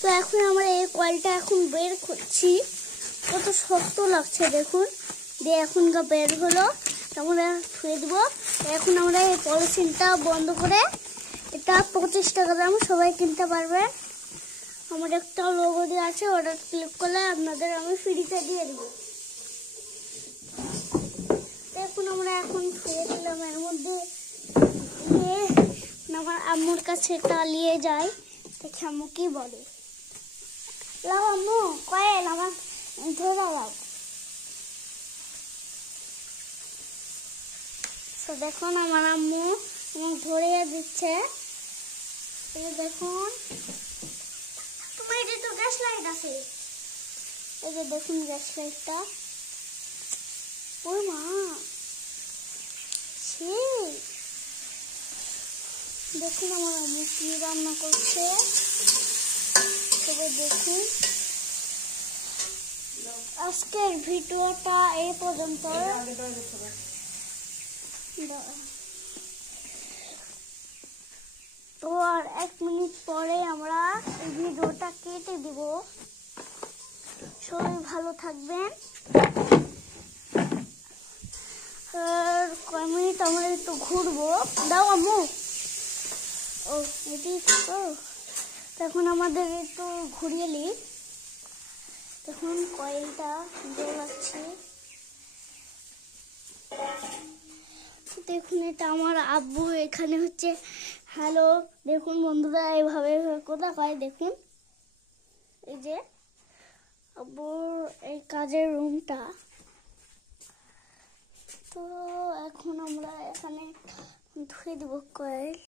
তো এখন আমরা এই কয়েলটা এখন বের করছি, কত শক্ত লাগছে দেখুন। দিয়ে এখন বের হলো, আমরা ধুয়ে দেবো। এখন আমরা এই পলিথিনটা বন্ধ করে, এটা 25 টাকা দাম, সবাই কিনতে পারবে। আমার একটা লোগো দিয়ে আছে, ওটা ক্লিক করলে আপনাদের আমি ফ্রিতে দিয়ে দেবো। এখন আমরা ধুয়ে দিলাম, এর মধ্যে আমার আম্মুর কাছে এটা নিয়ে যাই, দেখি আম্মু কি বলে। লাও আম্মু, কয়েল আমার ধরে দাও। তো দেখুন আমার আম্মু ধরিয়ে দিচ্ছে। দেখুন তোমার এটা তো গ্যাস লাইট আছে, এই যে দেখুন গ্যাস লাইটটা। ওই মা, দেখুন আমার আম্মু কি রান্না করছে, তবে দেখুন। আজকের ভিডিওটা এই পর্যন্ত। তো আর 1 মিনিট পরে আমরা এই ভিডিওটা কেটে দিব। সবাই ভালো থাকবেন। আর কয় মিনিট আমরা একটু ঘুরবো। দাও আম্মু। ও এটি তো এখন আমাদের একটু ঘুরিয়ে নিই। দেখুন কয়েলটা জ্বলাচ্ছে। দেখুন এটা আমার আব্বু, এখানে হচ্ছে হ্যালো। দেখুন বন্ধুরা, এইভাবে কোথা হয় দেখুন, এই যে আব্বুর এই কাজের রুমটা। তো এখন আমরা এখানে ধুয়ে দেবো কয়েল।